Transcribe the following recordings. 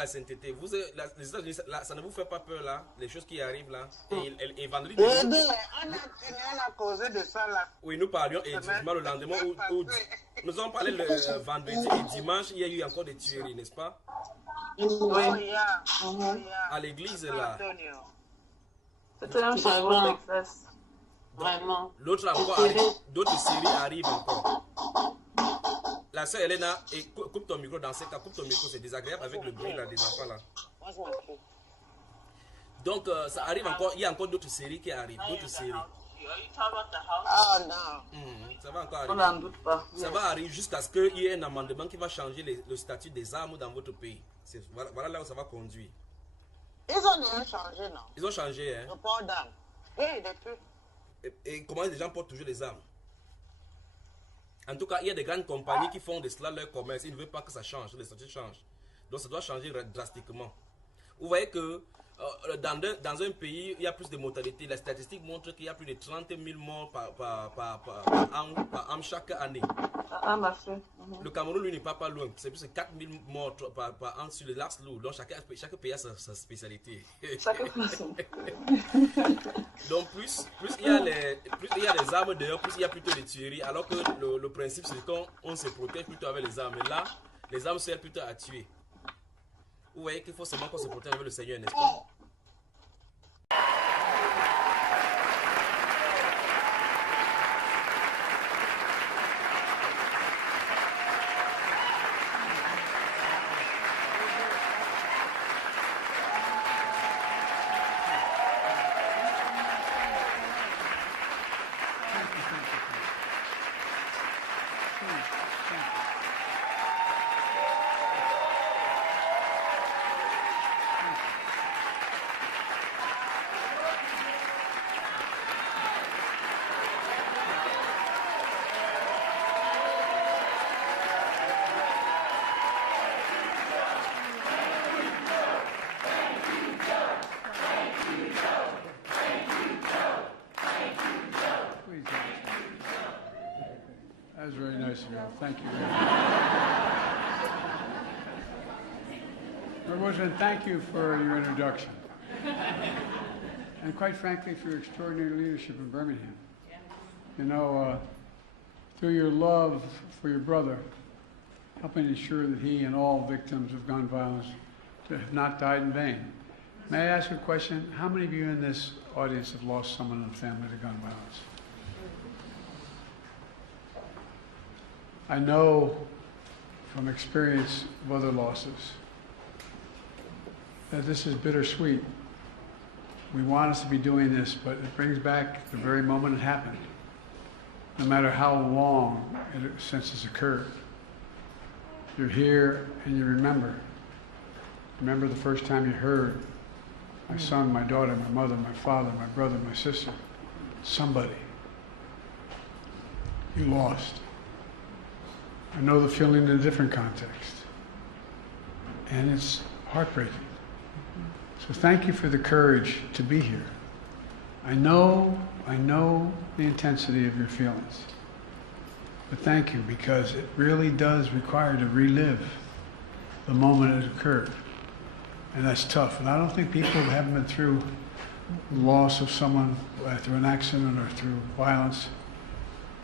la sainteté. Vous, les États-Unis, ça ne vous fait pas peur là, les choses qui arrivent là. Et vendredi dernier, on a causé de ça là. oui, nous parlions et dimanche le lendemain où nous avons parlé le vendredi et dimanche, il y a eu encore des tueries, n'est-ce pas? Oui. À l'église là. C'était un changement au Texas. Vraiment. L'autre encore arrive, d'autres séries arrivent encore. La sœur Elena, et coupe ton micro dans ce cas, coupe ton micro, c'est désagréable avec le bruit là, des enfants là. Donc ça arrive encore, il y a encore d'autres séries qui arrivent, d'autres séries. Ah non. Ça va encore On arriver. n'en doute pas. Ça va arriver jusqu'à ce qu'il y ait un amendement qui va changer le statut des armes dans votre pays. Voilà là où ça va conduire. Ils ont déjà changé, non? Ils ont changé, hein? Le port d'armes. Oui, depuis. Et comment les gens portent toujours les armes? En tout cas, il y a des grandes compagnies qui font de cela leur commerce. Ils ne veulent pas que ça change, le statut change. Donc ça doit changer drastiquement. Vous voyez que dans un pays, il y a plus de mortalité. La statistique montre qu'il y a plus de 30 000 morts par an chaque année. Le Cameroun, lui, n'est pas loin. C'est plus de 4 000 morts par an sur le lax lourd. Donc chaque pays a sa spécialité. Donc plus il y a les armes dehors, plus il y a plutôt des tueries. Alors que le principe, c'est qu'on se protège plutôt avec les armes. Mais là, les armes servent plutôt à tuer. Vous voyez qu'il faut seulement qu'on se protège avec le Seigneur, n'est-ce pas? That was very nice of you. Thank you. Lord Washington, thank you for your introduction. And quite frankly, for your extraordinary leadership in Birmingham. You know, through your love for your brother, helping ensure that he and all victims of gun violence have not died in vain. May I ask a question? How many of you in this audience have lost someone in the family to gun violence? I know from experience of other losses that this is bittersweet. We want us to be doing this, but it brings back the very moment it happened, no matter how long since it's occurred. You're here and you remember. Remember the first time you heard my son, my daughter, my mother, my father, my brother, my sister, somebody you lost. I know the feeling in a different context, and it's heartbreaking. So thank you for the courage to be here. I know the intensity of your feelings, but thank you, because it really does require to relive the moment it occurred, and that's tough. And I don't think people who haven't been through the loss of someone through an accident or through violence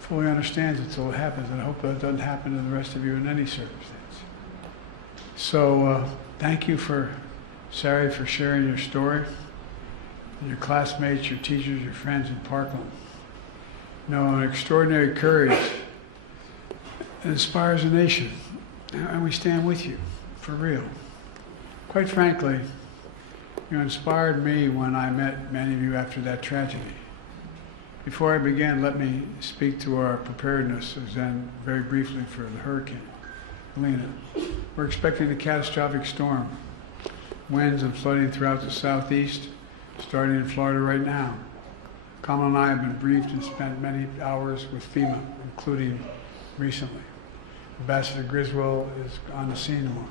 fully understands it until it happens, and I hope that doesn't happen to the rest of you in any circumstance. So thank you Sari, for sharing your story, and your classmates, your teachers, your friends in Parkland. You know, an extraordinary courage inspires a nation, and we stand with you, for real. Quite frankly, you inspired me when I met many of you after that tragedy. Before I begin, let me speak to our preparedness, then very briefly, for the hurricane, Helena. We're expecting a catastrophic storm, winds and flooding throughout the southeast, starting in Florida right now. Kamala and I have been briefed and spent many hours with FEMA, including recently. Ambassador Griswold is on the scene tomorrow.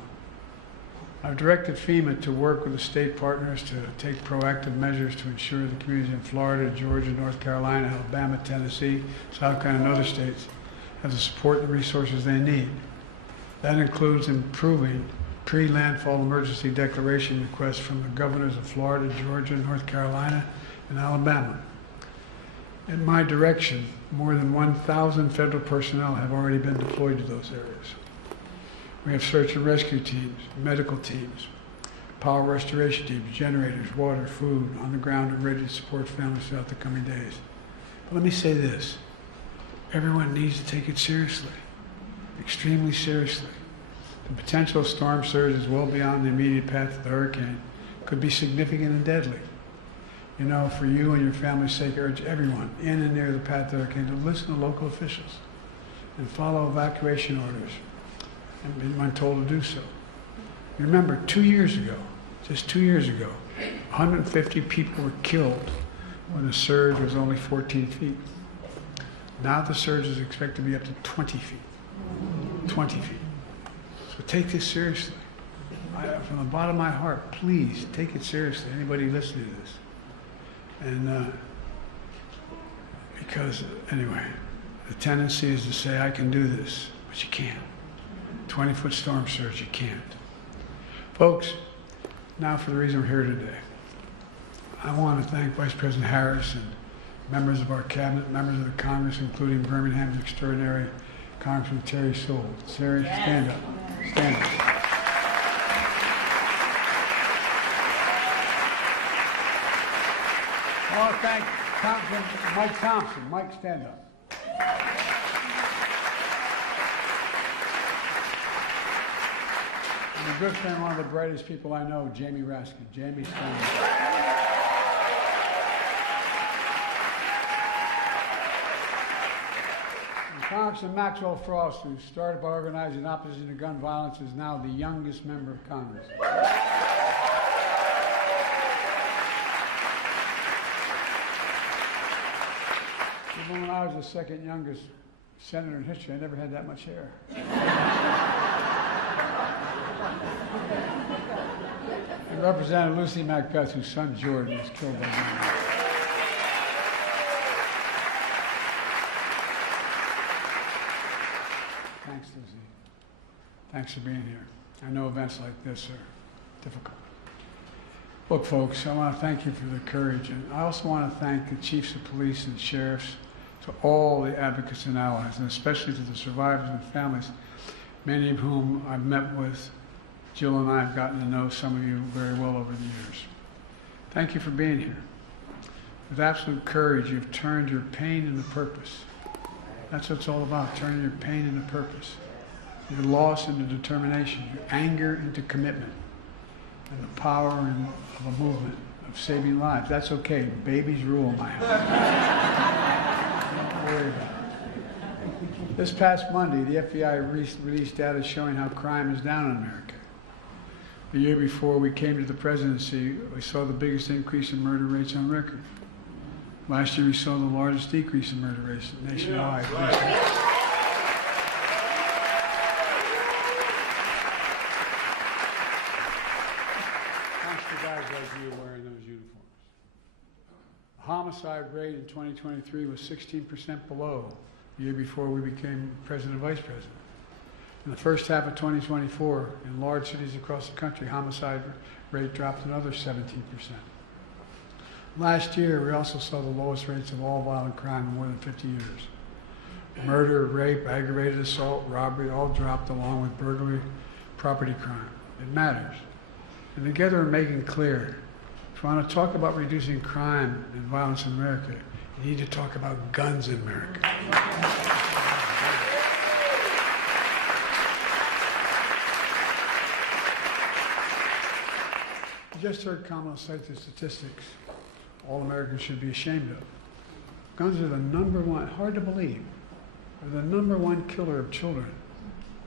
I've directed FEMA to work with the state partners to take proactive measures to ensure the communities in Florida, Georgia, North Carolina, Alabama, Tennessee, South Carolina, and other states have the support and resources they need. That includes improving pre-landfall emergency declaration requests from the governors of Florida, Georgia, North Carolina, and Alabama. At my direction, more than 1,000 federal personnel have already been deployed to those areas. We have search and rescue teams, medical teams, power restoration teams, generators, water, food on the ground and ready to support families throughout the coming days. But let me say this. Everyone needs to take it seriously, extremely seriously. The potential storm surge is well beyond the immediate path of the hurricane, could be significant and deadly. You know, for you and your family's sake, I urge everyone in and near the path of the hurricane to listen to local officials and follow evacuation orders and when told to do so. Remember, 2 years ago, just 2 years ago, 150 people were killed when the surge was only 14 feet. Now the surge is expected to be up to 20 feet. 20 feet. So take this seriously. From the bottom of my heart, please take it seriously, anybody listening to this. And because, anyway, the tendency is to say, I can do this, but you can't. 20-foot storm surge, you can't. Folks, now for the reason we're here today. I want to thank Vice President Harris and members of our cabinet, members of the Congress, including Birmingham's extraordinary Congressman Terry Sowell. Terry, stand up. Stand up. I want to thank Congressman Mike Thompson. Mike, stand up. And a good friend, one of the brightest people I know, Jamie Raskin. Jamie, stand up. And Congressman Maxwell Frost, who started by organizing opposition to gun violence, is now the youngest member of Congress. Even when I was the second youngest senator in history, I never had that much hair. And Representative Lucy Macbeth, whose son Jordan was killed by gun. Thanks, Lucy. Thanks for being here. I know events like this are difficult. Look, folks, I want to thank you for the courage, and I also want to thank the chiefs of police and sheriffs, to all the advocates and allies, and especially to the survivors and families, many of whom I've met with. Jill and I have gotten to know some of you very well over the years. Thank you for being here. With absolute courage, you've turned your pain into purpose. That's what it's all about, turning your pain into purpose. Your loss into determination, your anger into commitment, and the power of a movement of saving lives. That's okay. Babies rule in my house. Don't worry about it. This past Monday, the FBI released data showing how crime is down in America. The year before we came to the presidency, we saw the biggest increase in murder rates on record. Last year, we saw the largest decrease in murder rates nationwide. Yeah, right. Thanks to guys like you wearing those uniforms. The homicide rate in 2023 was 16% below the year before we became president and vice president. In the first half of 2024, in large cities across the country, homicide rate dropped another 17%. Last year, we also saw the lowest rates of all violent crime in more than 50 years. Murder, rape, aggravated assault, robbery all dropped along with burglary, property crime. It matters. And together we're making clear, if you want to talk about reducing crime and violence in America, you need to talk about guns in America. You just heard Kamala cite the statistics all Americans should be ashamed of. Guns are the number one, hard to believe, are the number one killer of children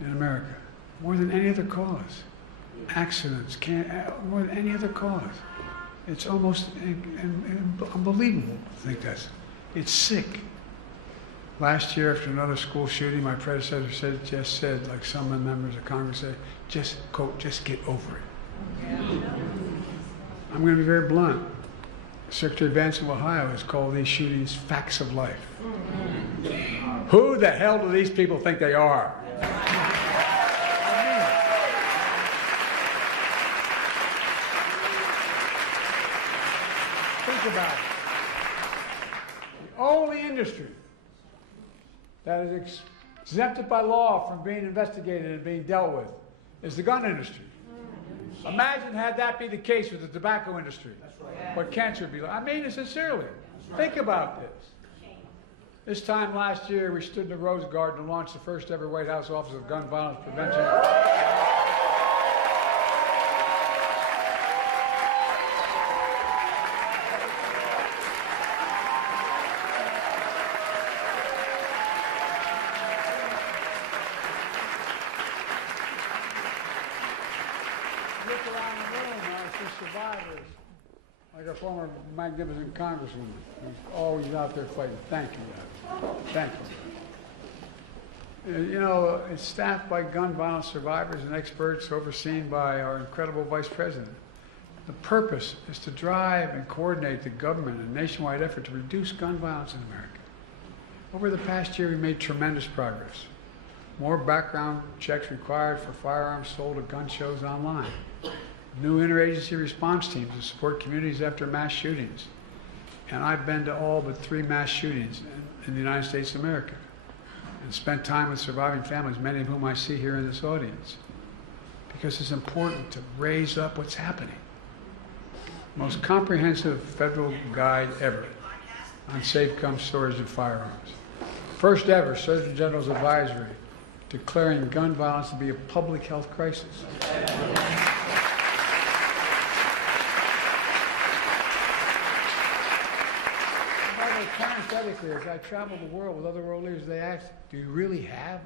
in America, more than any other cause. Accidents, more than any other cause. It's almost unbelievable to think that's, it's sick. Last year, after another school shooting, my predecessor said, like some of the members of Congress said, just get over it. Yeah. I'm going to be very blunt. Secretary Vance of Ohio has called these shootings facts of life. Who the hell do these people think they are? only industry that is exempted by law from being investigated and being dealt with is the gun industry. Imagine had that be the case with the tobacco industry. What cancer would be like. I mean it sincerely. Think about this. This time last year, we stood in the Rose Garden and launched the first ever White House Office of Gun Violence Prevention. Look around the room, I see survivors, like our former magnificent congresswoman, who's always out there fighting. Thank you, guys. Thank you. You know, it's staffed by gun violence survivors and experts, overseen by our incredible vice president. The purpose is to drive and coordinate the government in a nationwide effort to reduce gun violence in America. Over the past year, we made tremendous progress. More background checks required for firearms sold at gun shows online. New interagency response teams to support communities after mass shootings. And I've been to all but 3 mass shootings in the United States of America and spent time with surviving families, many of whom I see here in this audience, because it's important to raise up what's happening. Most comprehensive federal guide ever on safe gun storage of firearms. First ever Surgeon General's advisory declaring gun violence to be a public health crisis. Parenthetically, as I travel the world with other world leaders, they ask, do you really have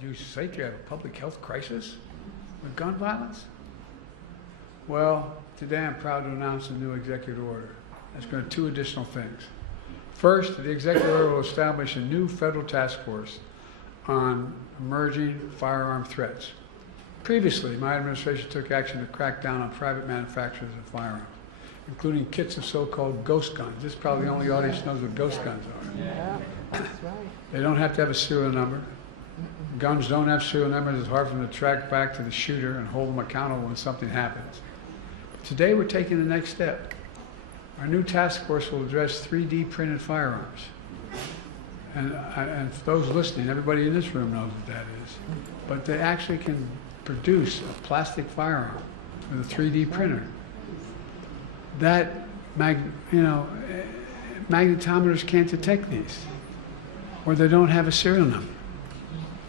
do you say you have a public health crisis with gun violence? Well, today I'm proud to announce a new executive order. That's going to do 2 additional things. First, the executive order will establish a new federal task force on emerging firearm threats. Previously, my administration took action to crack down on private manufacturers of firearms, including kits of so-called ghost guns. This is probably the only audience knows what ghost guns are. Yeah, that's right. They don't have to have a serial number. Guns don't have serial numbers. It's hard for them to track back to the shooter and hold them accountable when something happens. Today we're taking the next step. Our new task force will address 3D printed firearms. And for those listening, everybody in this room knows what that is. But they actually can produce a plastic firearm with a 3D printer. That, magnetometers can't detect these, or they don't have a serial number.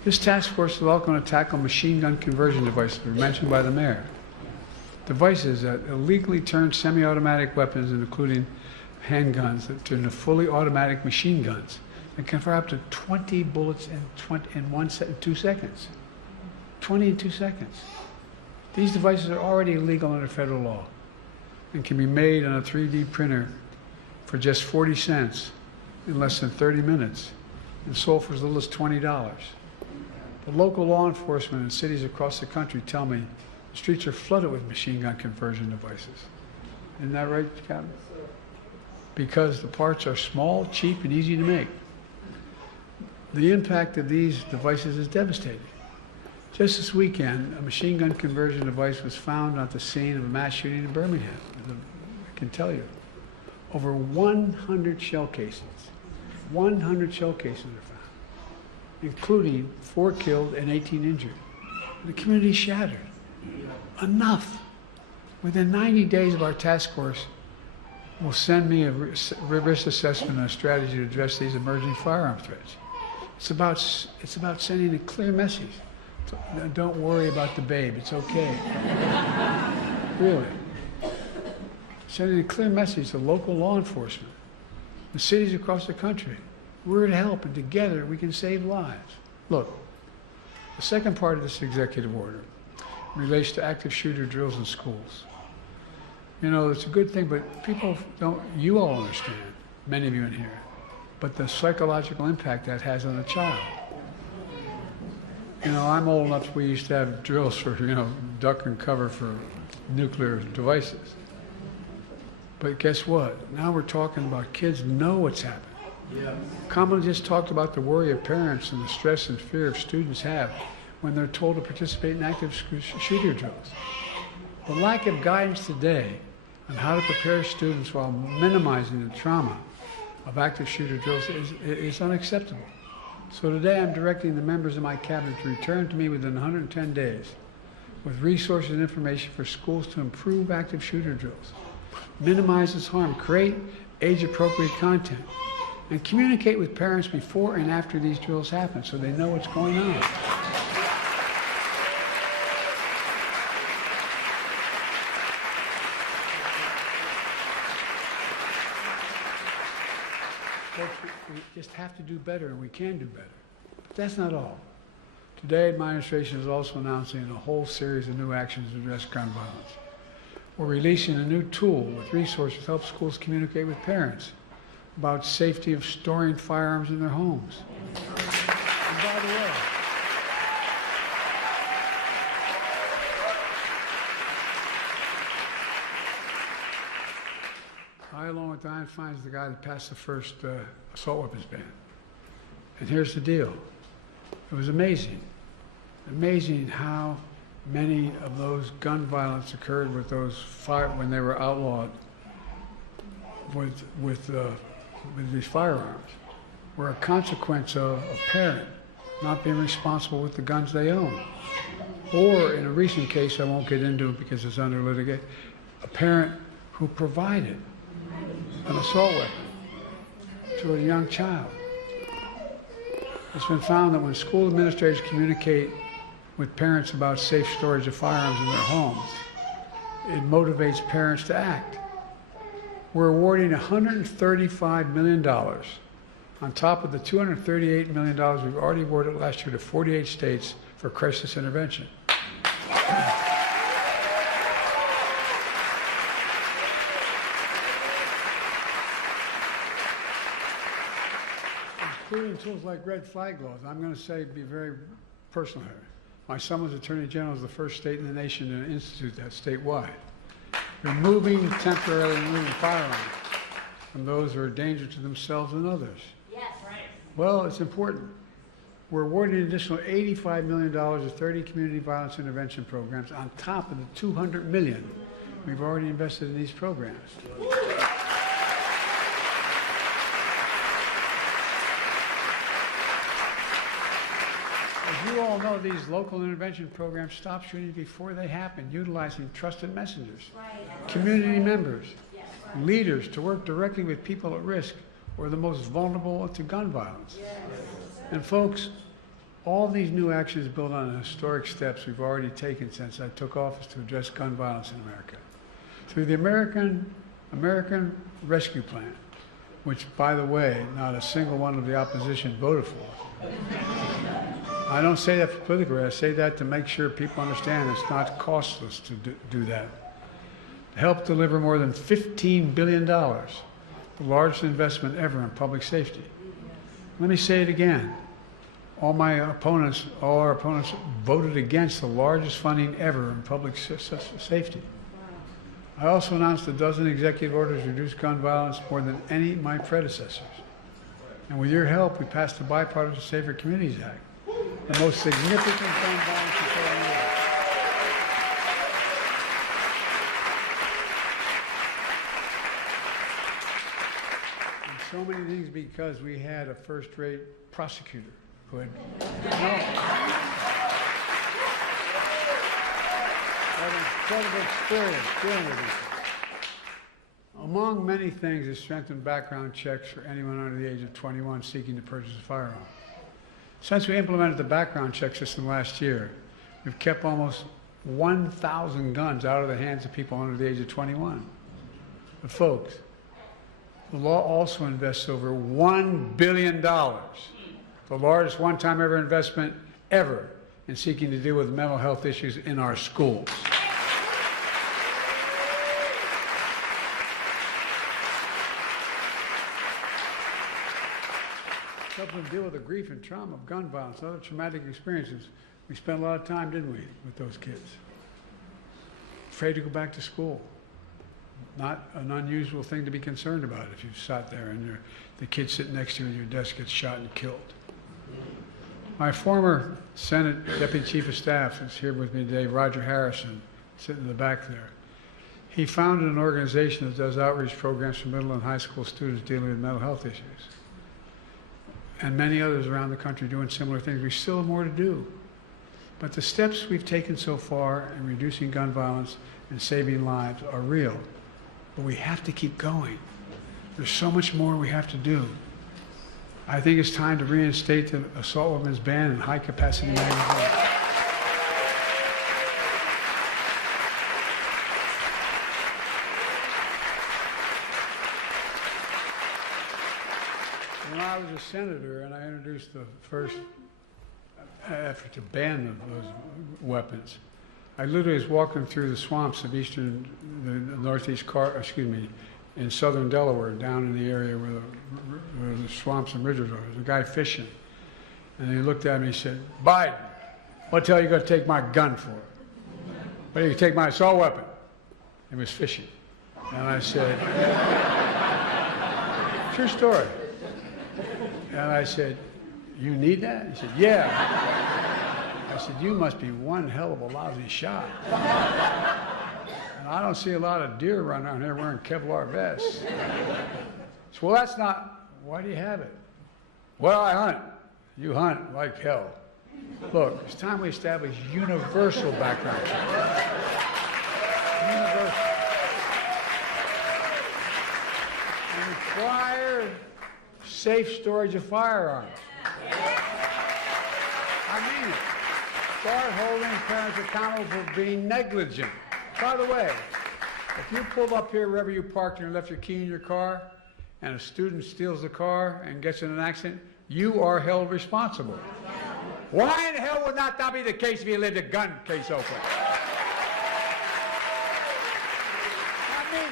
This task force is also going to tackle machine gun conversion devices mentioned by the mayor. Devices that illegally turn semi-automatic weapons, including handguns, into fully automatic machine guns and can fire up to 20 bullets in 2 seconds. 20 in 2 seconds. These devices are already illegal under federal law and can be made on a 3D printer for just 40 cents in less than 30 minutes and sold for as little as $20. The local law enforcement in cities across the country tell me the streets are flooded with machine gun conversion devices. Isn't that right, Captain? Because the parts are small, cheap, and easy to make. The impact of these devices is devastating. Just this weekend, a machine gun conversion device was found at the scene of a mass shooting in Birmingham. I can tell you, over 100 shell casings. 100 shell casings are found, including 4 killed and 18 injured. The community shattered. Enough. Within 90 days of our task force, will send me a risk assessment and a strategy to address these emerging firearm threats. It's about sending a clear message. Don't worry about the babe. It's okay. Really. Sending a clear message to local law enforcement, the cities across the country. We're to help, and together we can save lives. Look, the second part of this executive order relates to active shooter drills in schools. You know, it's a good thing, but people don't, you all understand, many of you in here, but the psychological impact that has on a child. You know, I'm old enough, we used to have drills for, duck and cover for nuclear devices. But guess what? Now we're talking about kids know what's happening. Yeah. Kamala just talked about the worry of parents and the stress and fear of students have when they're told to participate in active shooter drills. The lack of guidance today on how to prepare students while minimizing the trauma of active shooter drills is unacceptable. So today I'm directing the members of my cabinet to return to me within 110 days with resources and information for schools to improve active shooter drills, minimize its harm, create age-appropriate content, and communicate with parents before and after these drills happen so they know what's going on. Folks, we just have to do better, and we can do better. But that's not all. Today, my administration is also announcing a whole series of new actions to address gun violence. We're releasing a new tool with resources to help schools communicate with parents about safety of storing firearms in their homes. And by the way, I, along with Diane Fine, is the guy that passed the first assault weapons ban. And here's the deal. It was amazing. Amazing how many of those gun violence occurred with those when they were outlawed with these firearms were a consequence of a parent not being responsible with the guns they own. Or in a recent case, I won't get into it because it's under litigation, a parent who provided an assault weapon to a young child. It's been found that when school administrators communicate with parents about safe storage of firearms in their homes, it motivates parents to act. We're awarding $135 million on top of the $238 million we've already awarded last year to 48 states for crisis intervention. Including tools like red flag laws. I'm going to say, be very personal here. My son was Attorney General of the first state in the nation to institute that statewide. Temporarily removing firearms from those who are a danger to themselves and others. Yes, right. Well, it's important. We're awarding an additional $85 million to 30 community violence intervention programs on top of the $200 million we've already invested in these programs. As you all know, these local intervention programs stop shootings before they happen, utilizing trusted messengers, community members, leaders to work directly with people at risk or the most vulnerable to gun violence. And folks, all these new actions build on the historic steps we've already taken since I took office to address gun violence in America. Through the American Rescue Plan, which, by the way, not a single one of the opposition voted for. I don't say that for political, I say that to make sure people understand it's not costless to do that. To help deliver more than $15 billion, the largest investment ever in public safety. Let me say it again. All our opponents voted against the largest funding ever in public safety. I also announced a dozen executive orders to reduce gun violence more than any of my predecessors. And with your help, we passed the Bipartisan Safer Communities Act, the most significant gun violence control in the world. And so many things because we had a first-rate prosecutor who had incredible experience dealing with these. Among many things is strengthened background checks for anyone under the age of 21 seeking to purchase a firearm. Since we implemented the background check system last year, we've kept almost 1,000 guns out of the hands of people under the age of 21. But folks, the law also invests over $1 billion, the largest one-time ever investment ever in seeking to deal with mental health issues in our schools. Help them deal with the grief and trauma of gun violence and other traumatic experiences. We spent a lot of time, didn't we, with those kids? Afraid to go back to school. Not an unusual thing to be concerned about if you sat there and the kid sitting next to you at your desk gets shot and killed. My former Senate Deputy Chief of Staff is here with me today, Roger Harrison, sitting in the back there. He founded an organization that does outreach programs for middle and high school students dealing with mental health issues. And many others around the country doing similar things. We still have more to do. But the steps we've taken so far in reducing gun violence and saving lives are real. But we have to keep going. There's so much more we have to do. I think it's time to reinstate the assault weapons ban and high-capacity magazines. When I was a senator and I introduced the first effort to ban those weapons, I literally was walking through the swamps of in southern Delaware, down in the area where the swamps and ridges are. There's a guy fishing. And he looked at me and he said, "Biden, what the hell are you going to take my gun for? What, you take my assault weapon?" He was fishing. And I said, "True story." And I said, "You need that?" He said, "Yeah." I said, "You must be one hell of a lousy shot." And I don't see a lot of deer running around here wearing Kevlar vests. So, well, that's not, why do you have it? Well, I hunt. You hunt like hell. Look, it's time we establish universal background checks. Universal. And require safe storage of firearms. I mean it. Start holding parents accountable for being negligent. By the way, if you pulled up here wherever you parked and left your key in your car, and a student steals the car and gets in an accident, you are held responsible. Why in the hell would not that be the case if you left a gun case open? I mean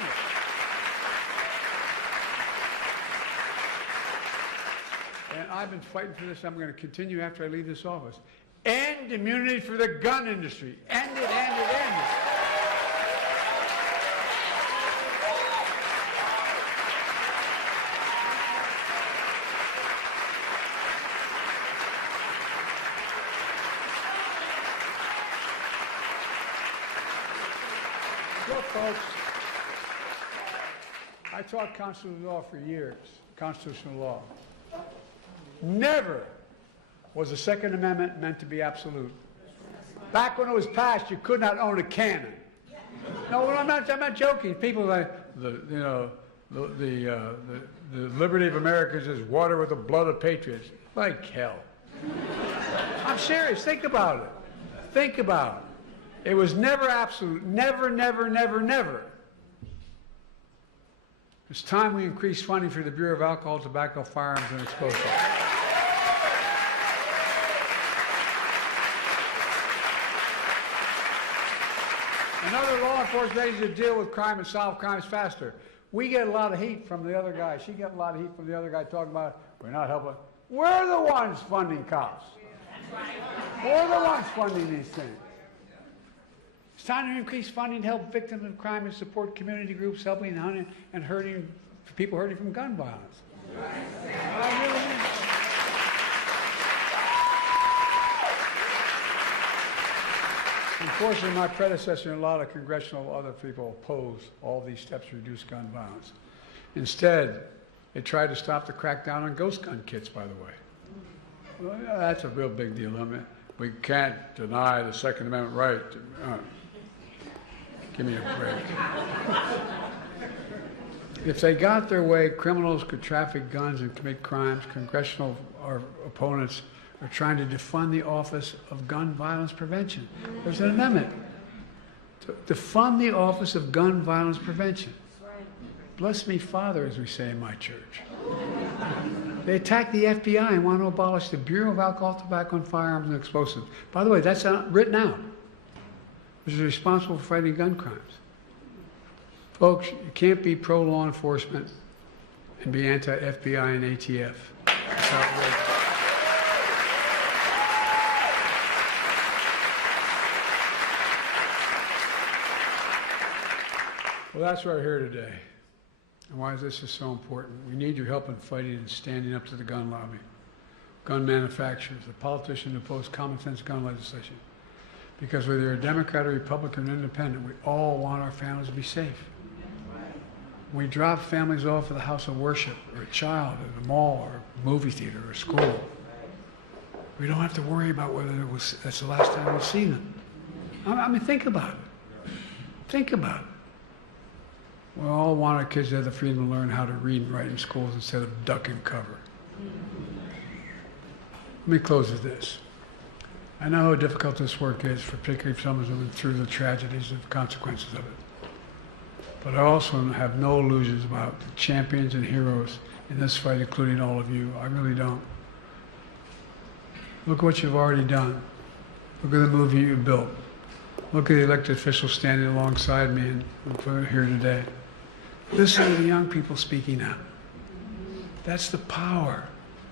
it. And I've been fighting for this. I'm going to continue after I leave this office. End immunity for the gun industry. End it, end it, end it. Look, folks, I taught constitutional law for years, constitutional law. Never was the Second Amendment meant to be absolute. Back when it was passed, you could not own a cannon. No, I'm not joking. People like the liberty of Americans is water with the blood of patriots. Like hell. I'm serious. Think about it. Think about it. It was never absolute. Never, never, never, never. It's time we increase funding for the Bureau of Alcohol, Tobacco, Firearms, and Explosives. Another law enforcement agency to deal with crime and solve crimes faster. We get a lot of heat from the other guy. She gets a lot of heat from the other guy talking about we're not helping. We're the ones funding cops. We're the ones funding these things. It's time to increase funding to help victims of crime and support community groups helping and hurting people hurting from gun violence. I really mean. Unfortunately, my predecessor and a lot of congressional other people opposed all these steps to reduce gun violence. Instead, they tried to stop the crackdown on ghost gun kits, by the way. Well, yeah, that's a real big deal. I mean, we can't deny the Second Amendment right. Give me a break. If they got their way, criminals could traffic guns and commit crimes. Congressional opponents are trying to defund the Office of Gun Violence Prevention. There's an amendment to defund the Office of Gun Violence Prevention. Bless me, Father, as we say in my church. They attack the FBI and want to abolish the Bureau of Alcohol, Tobacco, and Firearms and Explosives. By the way, that's written out, which is responsible for fighting gun crimes. Folks, you can't be pro-law enforcement and be anti-FBI and ATF. That's outrageous. Well, that's why we're here today. And why this is so important. We need your help in fighting and standing up to the gun lobby, gun manufacturers, the politicians who oppose common sense gun legislation. Because whether you're a Democrat or Republican or Independent, we all want our families to be safe. We drop families off at the house of worship or a child at a mall or a movie theater or a school. We don't have to worry about whether that's the last time we'll see them. I mean, think about it. Think about it. We all want our kids to have the freedom to learn how to read and write in schools instead of duck and cover. Let me close with this. I know how difficult this work is, particularly if someone's been through the tragedies and consequences of it. But I also have no illusions about the champions and heroes in this fight, including all of you. I really don't. Look what you've already done. Look at the movie you built. Look at the elected officials standing alongside me and here today. Listen to the young people speaking out. That's the power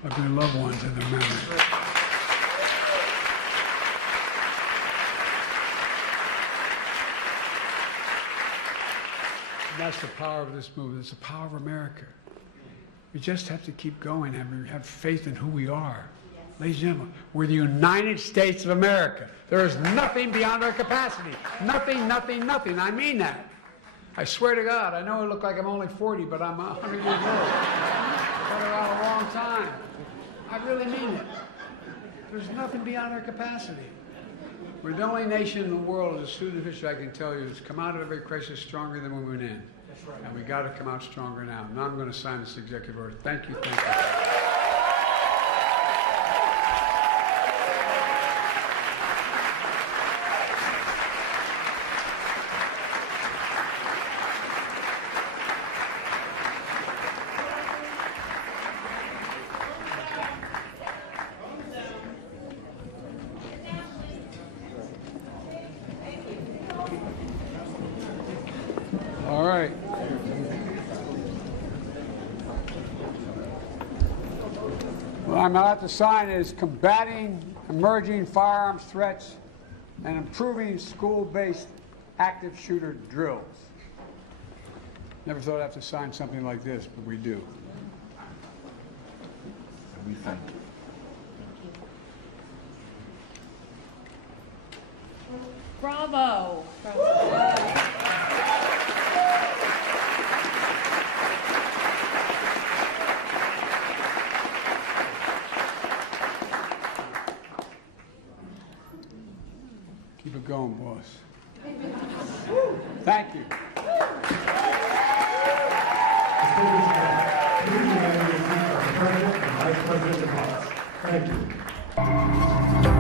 of your loved ones and their memories. And that's the power of this movement. It's the power of America. We just have to keep going and have faith in who we are. Ladies and gentlemen, we're the United States of America. There is nothing beyond our capacity. Nothing, nothing, nothing. I mean that. I swear to God, I know I look like I'm only 40, but I'm 100 years old. I've been around a long time. I really mean it. There's nothing beyond our capacity. We're the only nation in the world, as a student of history, I can tell you, that's come out of every crisis stronger than when we went in. That's right. And we got to come out stronger now. Now I'm going to sign this executive order. Thank you. Thank you. All right. What I'm about to sign is combating emerging firearms threats and improving school-based active shooter drills. Never thought I'd have to sign something like this, but we do. We thank you. Bravo. Keep it going, boss. Thank you. President and Vice President of House. Thank you.